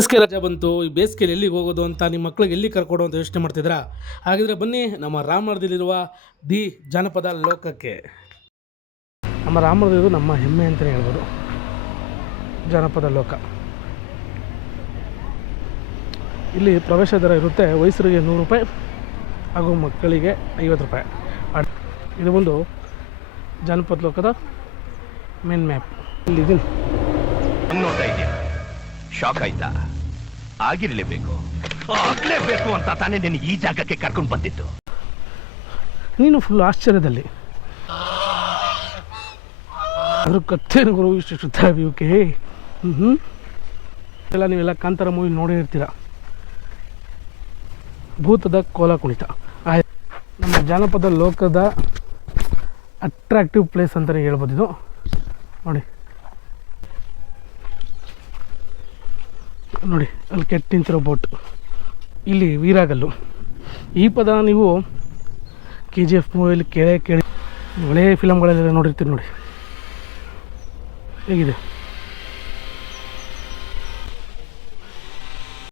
ಬೇಸಿಗೆ ರಜೆ ಬಂತು. ಈ ಬೇಸಿಗೆಯಲ್ಲಿ ಎಲ್ಲಿಗೆ ಹೋಗೋದು ಅಂತ ನಿಮ್ಮ ಮಕ್ಳಿಗೆ ಎಲ್ಲಿ ಕರ್ಕೊಡು ಅಂತ ಯೋಚನೆ ಮಾಡ್ತಿದ್ದೀರಾ? ಹಾಗಿದ್ರೆ ಬನ್ನಿ ನಮ್ಮ ರಾಮನಗರದಲ್ಲಿರುವ ದಿ ಜಾನಪದ ಲೋಕಕ್ಕೆ. ನಮ್ಮ ರಾಮನಗರದ್ದು ನಮ್ಮ ಹೆಮ್ಮೆ ಅಂತಲೇ ಹೇಳ್ಬೋದು, ಜಾನಪದ ಲೋಕ. ಇಲ್ಲಿ ಪ್ರವೇಶ ದರ ಇರುತ್ತೆ. ವಯಸ್ಸರಿಗೆ 100 ರೂಪಾಯಿ ಹಾಗೂ ಮಕ್ಕಳಿಗೆ 50 ರೂಪಾಯಿ. ಇದು ಒಂದು ಜಾನಪದ ಲೋಕದ ಮೇನ್ ಮ್ಯಾಪ್. ಇಲ್ಲಿ ಇದೀನಿ, ನೋಡ್ತಾ ಇದೆಯಾ? ಶಾಕ್ ಆಯ್ತಾ? ಆಗಿರಲೇಬೇಕು ಅಂತ ತಾನೇ ನೀನು ಈ ಜಾಗಕ್ಕೆ ಕರ್ಕೊಂಡು ಬಂದಿದ್ದು. ನೀನು ಫುಲ್ ಆಶ್ಚರ್ಯದಲ್ಲಿ. ಅದ್ರ ಕತ್ತೇನು ಗುರು ಇಷ್ಟು ಸುತ್ತ ಇವಕ್ಕೆ. ಎಲ್ಲ ನೀವೆಲ್ಲ ಕಾಂತಾರ ಮೂವಿ ನೋಡೇ ಇರ್ತೀರ. ಭೂತದ ಕೋಲ ಕುಣಿತ ನಮ್ಮ ಜಾನಪದ ಲೋಕದ ಅಟ್ರಾಕ್ಟಿವ್ ಪ್ಲೇಸ್ ಅಂತಲೇ ಹೇಳ್ಬೋದು. ಇದು ನೋಡಿ ನೋಡಿ, ಅಲ್ಲಿ ಕೆಟ್ಟ ನಿಂತಿರೋ ಬೋಟ್. ಇಲ್ಲಿ ವೀರಾಗಲ್ಲು. ಈ ಪದ ನೀವು KGF ಮೂವಿಯಲ್ಲಿ ಕೇಳಿ ಒಳ್ಳೆಯ ಫಿಲಮ್ಗಳೆಲ್ಲ ನೋಡಿರ್ತೀರಿ. ನೋಡಿ ಹೇಗಿದೆ.